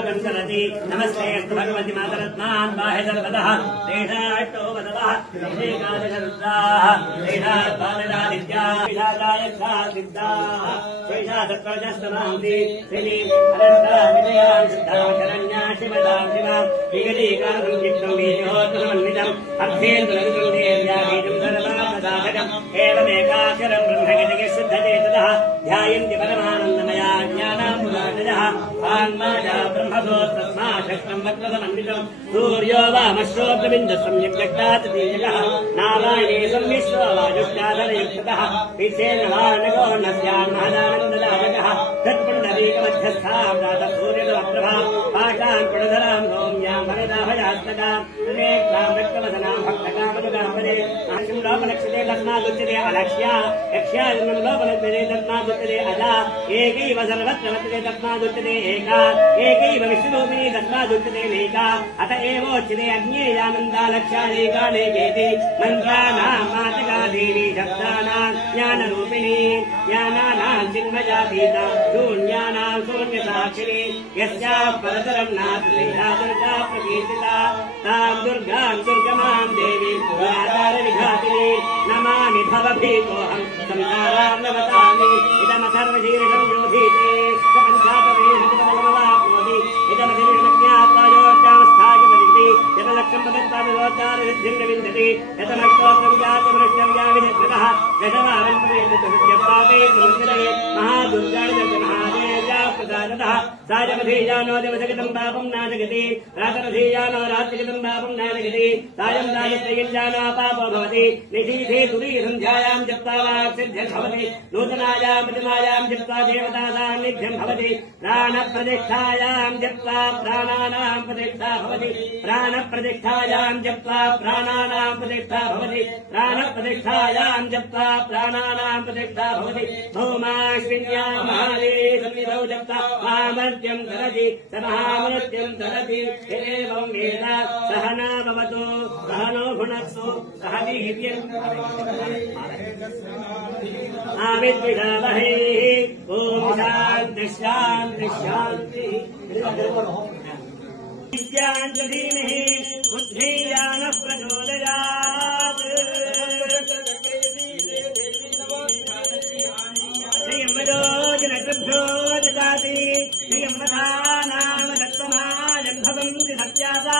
नमस्ते भगवती मातरत्नान् बाह्य सर्वतः तेषाष्टो वदवः एकादशरुद्राः तेषाद्वादशादित्याः विशालायच्छासिद्धाः तेषा तत्त्वजस्तमान्ति श्रीम् अनन्तां विजयां सिद्धां शरण्यां शिवदां शिवां विगलीकां चित्तं बीजोत्तमन्वितम् अर्थेन्द्रविदुं देव्याबीजं सर्वात्मसाधकम् एवमेकाक्षरं ब्रह्मगतिः शुद्धचेतसः ध्यायन्ति परमानन्दमया ज्ञानामृताजः आन्माजा ब्रह्मभूतस्मा शक्तं वक्रसमन्वितं सूर्यो वामश्रोत्रबिन्दुः सम्यक् तेजः नारायणे संविश्वो वायुष्याधरयुक्तः विच्छेन्नवानगो नस्यान्महदानन्ददायकः तत्पुण्डरीकमध्यस्थां प्रातः सूर्यप्रभा पाशान् पुणधरां सौम्यां वरदाभयास्तकां त्रिनेत्रां रक्तवदनां भक्तकामदुगाम्बरे लोपलक्ष्यते तस्मादुच्यते अलक्ष्या यक्ष्याजन्मं लोपलक्ष्यते तस्मादुच्यते अजा एकैव सर्वत्र वर्तते तस्मादुच्यते एका एकैव विष्णुरूपिणी तस्मादुच्यते नैका अत एवोच्यते अज्ञेयानन्दालक्ष्यानेकानेकेति मन्त्राणां मातका देवी शब्दानां ज्ञानरूपिणी ज्ञानानां चिन्मयातीता शून्यानां शून्यसाक्षिणी यस्याः परतरं नास्ति सा दुर्गा प्रकीर्तिता तां दुर्गां दुर्गमां देवीं दुराचारविघातिनी नमामि भवभीतोऽहं संसारां नवतामि इदमथर्वशीर्षं योधीते सपञ्चातवेशमवाप्नोति इदमधिर्ज्ञात्वायोश्चां स्थायपरिति यतलक्षं पदत्वादिरोच्चारसिद्धिर्विन्दति यतमष्टोत्तरं जातमृष्टं याविधकृतः दशवारं प्रवेशतुर्यपापे प्रमुच्यते महादुर्गाणिदर्शनहादेव्या प्रसादतः सायमधीयानो देवजगतं पापं नाजगति रातरधीयानो रात्रिगतं पापं नाजगति सायं दायत्रयञ्जानो पापो भवति निशीथे तुरीसन्ध्यायां जप्ता वाक्सिद्धिर्भवति नूतनायां प्रतिमायां जप्ता देवता सान्निध्यं भवति प्राणप्रतिष्ठायां जप्ता प्राणानां प्रतिष्ठा भवति प्राणप्रतिष्ठायां जप्ता प्राणानां प्रतिष्ठा भवति प्राणप्रतिष्ठायां जप्ता प्राणानां प्रतिष्ठा भवति भौमाश्विन्या महादेवी सन्निधौ जप्ता महामृत्यं धरति स महामृत्यं धरति एवं वेद सहना भवतु सहनो भुनक्तु सह वीर्यम् आविद्विषावहै ॐ शान्ति शान्ति शान्तिः विद्याञ्च धीमहि बुद्धिया नः प्रचोदयात् श्रियंवदोजनकृभ्यो ददाति श्रियंवदानां दत्तमायं भवन्ति सत्यासा